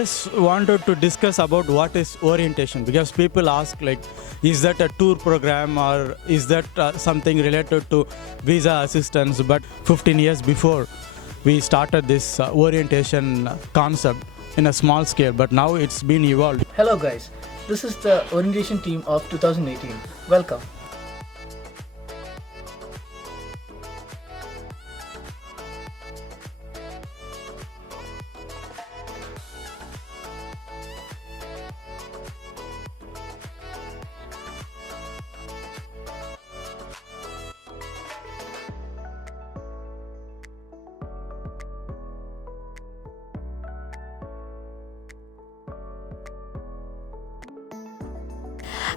just wanted to discuss about what is orientation, because people ask like, is that a tour program or is that something related to visa assistance? But 15 years before, we started this orientation concept in a small scale, but now it's been evolved. Hello guys, this is the orientation team of 2018. Welcome.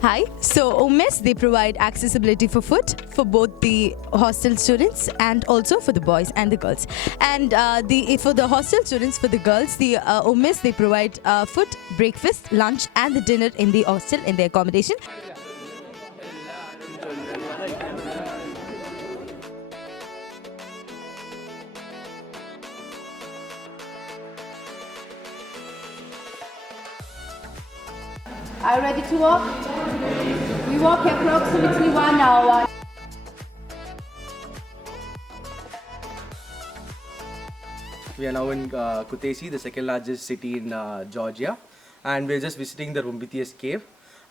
Hi, so OMES, they provide accessibility for food for both the hostel students and also for the boys and the girls. And for the hostel students, for the girls, the OMES, they provide food, breakfast, lunch and the dinner in the hostel in their accommodation. Are you ready to walk? We walk approximately 1 hour. We are now in Kutaisi, the second largest city in Georgia, and we're just visiting the PROMETHEUS cave.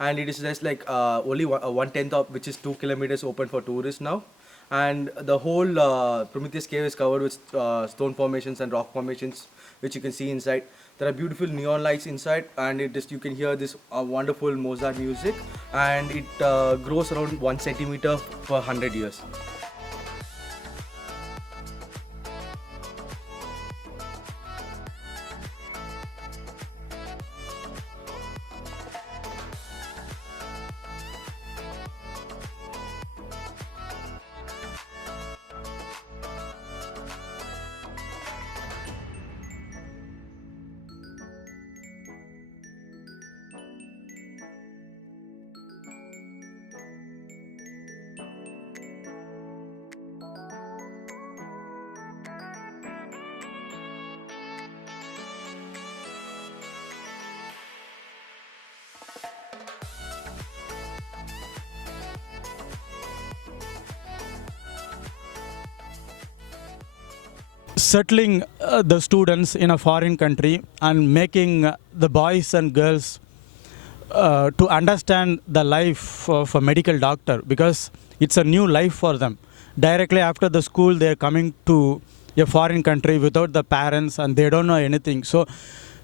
And it is just like only 1/10 of which is 2 kilometers open for tourists now. And the whole PROMETHEUS cave is covered with stone formations and rock formations, which you can see inside. There are beautiful neon lights inside, and you can hear this wonderful Mozart music, and it grows around 1 centimeter per 100 years. Settling the students in a foreign country and making the boys and girls to understand the life of a medical doctor, because it's a new life for them. Directly after the school, they're coming to a foreign country without the parents and they don't know anything. So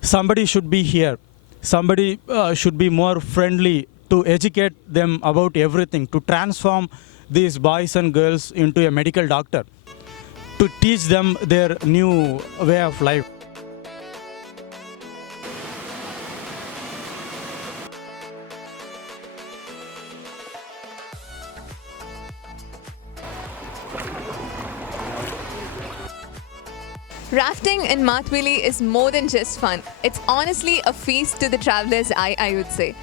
somebody should be here. Somebody should be more friendly to educate them about everything, to transform these boys and girls into a medical doctor, to teach them their new way of life. Rafting in Mathwili is more than just fun. It's honestly a feast to the travelers, I would say.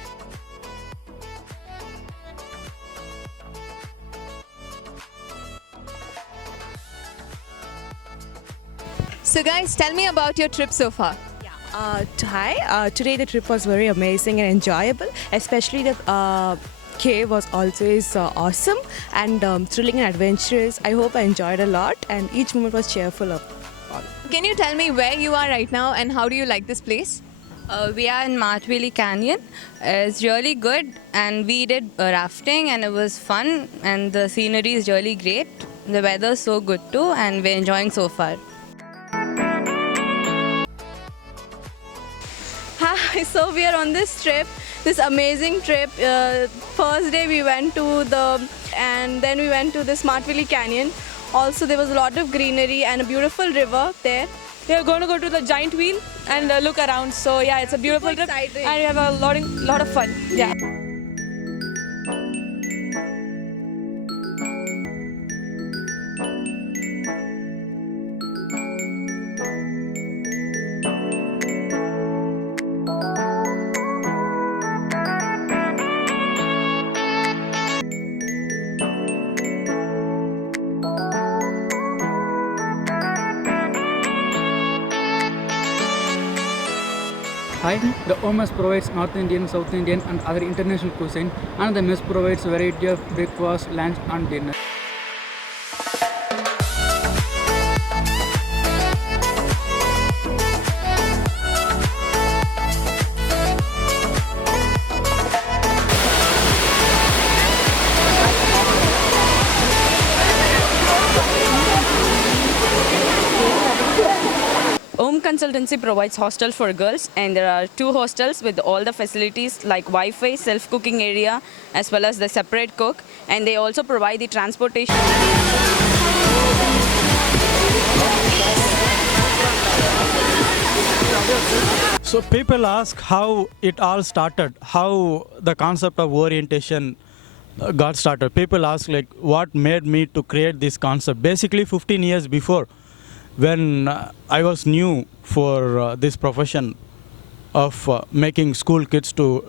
So guys, tell me about your trip so far. Hi, today the trip was very amazing and enjoyable, especially the cave was always awesome and thrilling and adventurous. I hope I enjoyed a lot and each moment was cheerful of all. Can you tell me where you are right now and how do you like this place? We are in Mathwili Canyon. It's really good and we did rafting and it was fun and the scenery is really great. The weather is so good too and we're enjoying so far. Hi, so we are on this trip, this amazing trip. First day we went to then we went to the Mathwili Canyon. Also there was a lot of greenery and a beautiful river there. We are going to go to the giant wheel and look around. So yeah, it's a beautiful trip and we have a lot of fun. Yeah. Hi, the home mess provides North Indian, South Indian and other international cuisine, and the mess provides variety of breakfast, lunch and dinner. Home Consultancy provides hostels for girls, and there are 2 hostels with all the facilities like Wi-Fi, self-cooking area, as well as the separate cook, and they also provide the transportation. So people ask how it all started, how the concept of orientation got started. People ask like what made me to create this concept. Basically 15 years before, when I was new for this profession of making school kids to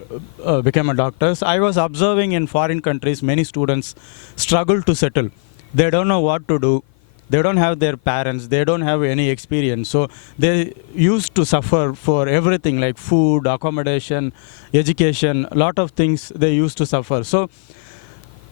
become a doctors, I was observing in foreign countries many students struggle to settle. They don't know what to do. They don't have their parents. They don't have any experience. So they used to suffer for everything like food, accommodation, education, a lot of things they used to suffer. So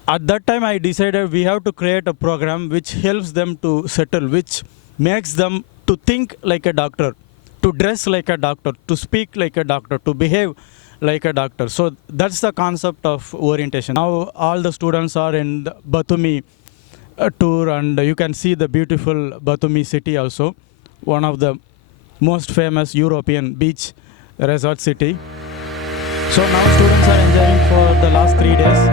at that time I decided we have to create a program which helps them to settle, which makes them to think like a doctor, to dress like a doctor, to speak like a doctor, to behave like a doctor. So that's the concept of orientation. Now all the students are in the Batumi tour, and you can see the beautiful Batumi city also, one of the most famous European beach resort city. So now students are enjoying for the last 3 days.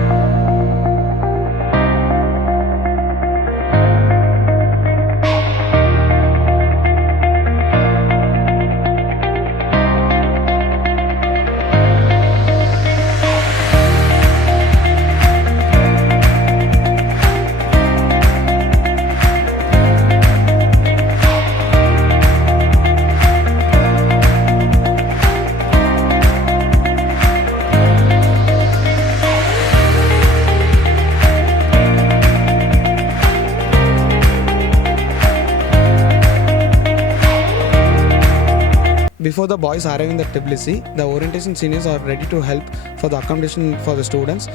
Before the boys arrive in the Tbilisi, the orientation seniors are ready to help for the accommodation for the students.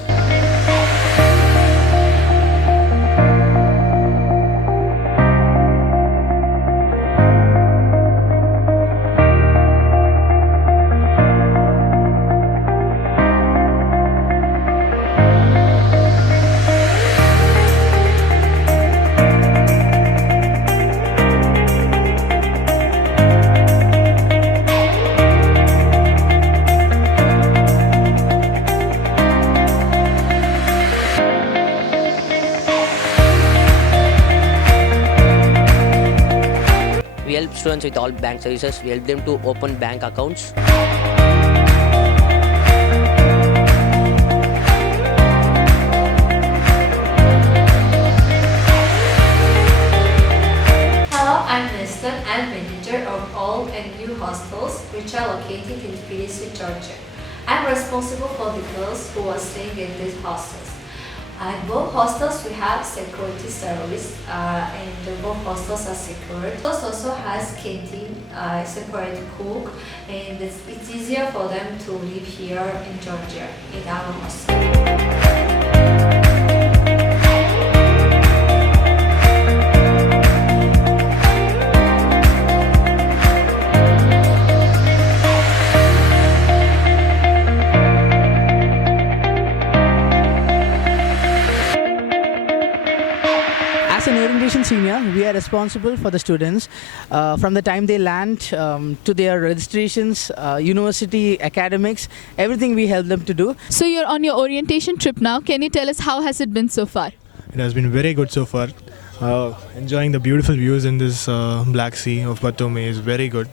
We help students with all bank services. We help them to open bank accounts. Hello, I'm Nestani. I'm manager of all NU hostels which are located in Tbilisi, Georgia. I'm responsible for the girls who are staying in these hostels. At both hostels we have security service and both hostels are secured. Hostels also has canteen, separate cook, and it's easier for them to live here in Georgia in our hostel. As an orientation senior, we are responsible for the students from the time they land to their registrations, university academics, everything we help them to do. So you're on your orientation trip now. Can you tell us how has it been so far? It has been very good so far. Enjoying the beautiful views in this Black Sea of Batumi is very good.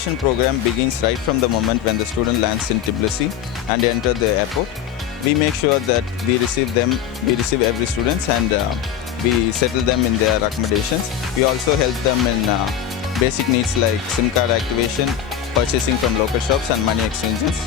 orientation program begins right from the moment when the student lands in Tbilisi and enter the airport. We make sure that we receive every student, and we settle them in their accommodations. We also help them in basic needs like SIM card activation, purchasing from local shops, and money exchanges.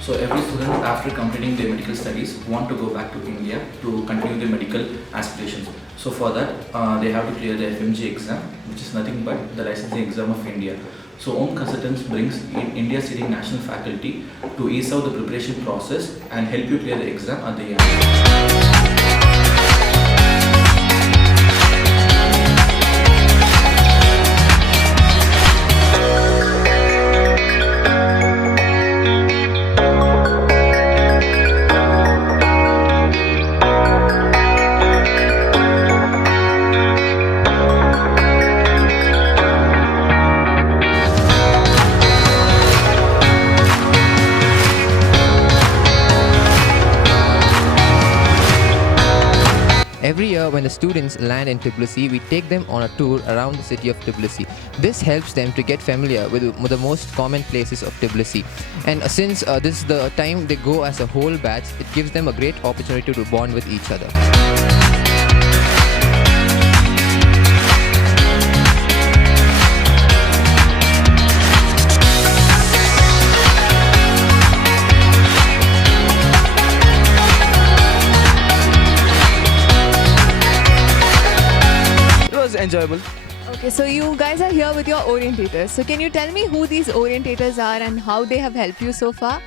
So every student after completing their medical studies want to go back to India to continue their medical aspirations. So for that they have to clear the FMG exam, which is nothing but the licensing exam of India. So OM Consultants brings in India sitting national faculty to ease out the preparation process and help you clear the exam at the end. Every year when the students land in Tbilisi, we take them on a tour around the city of Tbilisi. This helps them to get familiar with the most common places of Tbilisi. And since this is the time they go as a whole batch, it gives them a great opportunity to bond with each other. Enjoyable. Okay, so you guys are here with your orientators. So can you tell me who these orientators are and how they have helped you so far?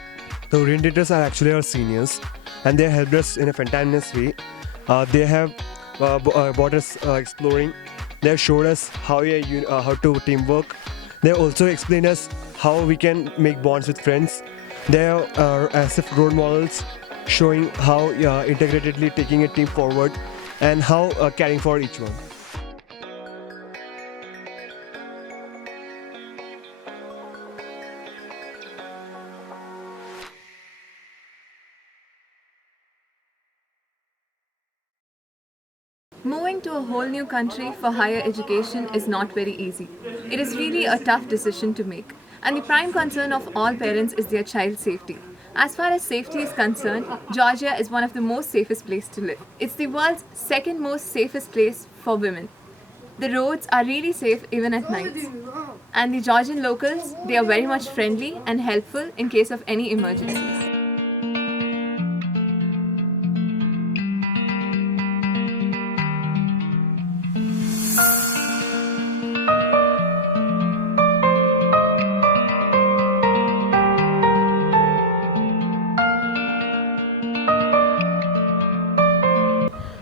The orientators are actually our seniors, and they helped us in a fantastic way. They have brought us exploring. They have showed us how to teamwork. They also explained us how we can make bonds with friends. They are as if role models, showing how integratedly taking a team forward and how caring for each one. Moving to a whole new country for higher education is not very easy. It is really a tough decision to make. And the prime concern of all parents is their child's safety. As far as safety is concerned, Georgia is one of the most safest places to live. It's the world's second most safest place for women. The roads are really safe even at night. And the Georgian locals, they are very much friendly and helpful in case of any emergencies.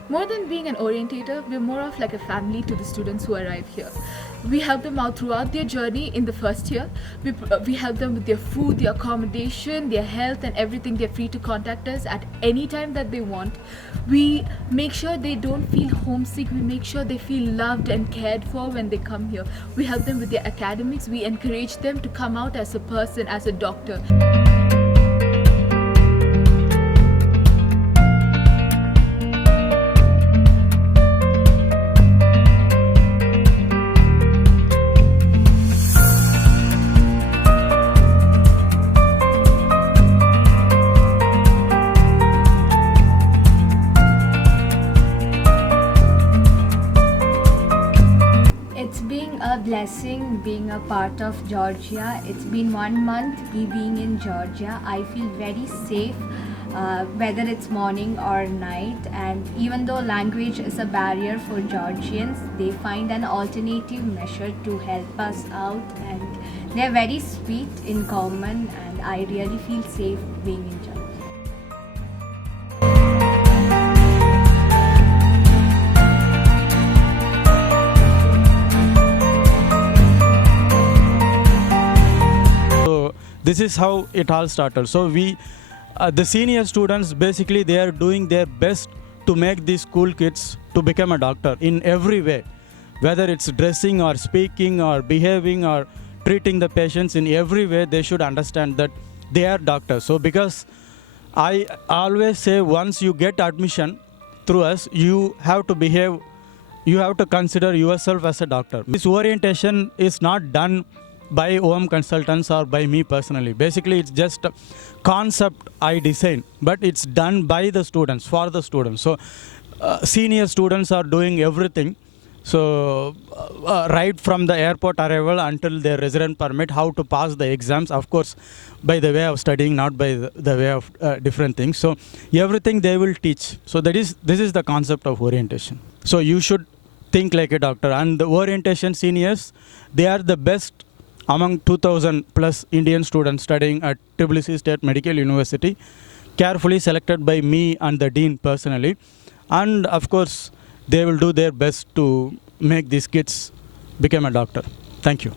More than being an orientator, we're more of like a family to the students who arrive here. We help them out throughout their journey in the first year. We help them with their food, their accommodation, their health and everything. They're free to contact us at any time that they want. We make sure they don't feel homesick. We make sure they feel loved and cared for when they come here. We help them with their academics. We encourage them to come out as a person, as a doctor. Blessing being a part of Georgia. It's been 1 month me being in Georgia. I feel very safe whether it's morning or night, and even though language is a barrier for Georgians, they find an alternative measure to help us out, and they're very sweet in common, and I really feel safe being in Georgia. This is how it all started. So the senior students, basically they are doing their best to make these school kids to become a doctor in every way, whether it's dressing or speaking or behaving or treating the patients. In every way they should understand that they are doctors. So because I always say, once you get admission through us, you have to behave, you have to consider yourself as a doctor. This orientation is not done by OM consultants or by me personally. Basically, it's just a concept I design, but it's done by the students, for the students. So senior students are doing everything. So right from the airport arrival until their resident permit, how to pass the exams, of course, by the way of studying, not by the way of different things. So everything they will teach. So this is the concept of orientation. So you should think like a doctor. And the orientation seniors, they are the best among 2,000 plus Indian students studying at Tbilisi State Medical University, carefully selected by me and the dean personally. And of course, they will do their best to make these kids become a doctor. Thank you.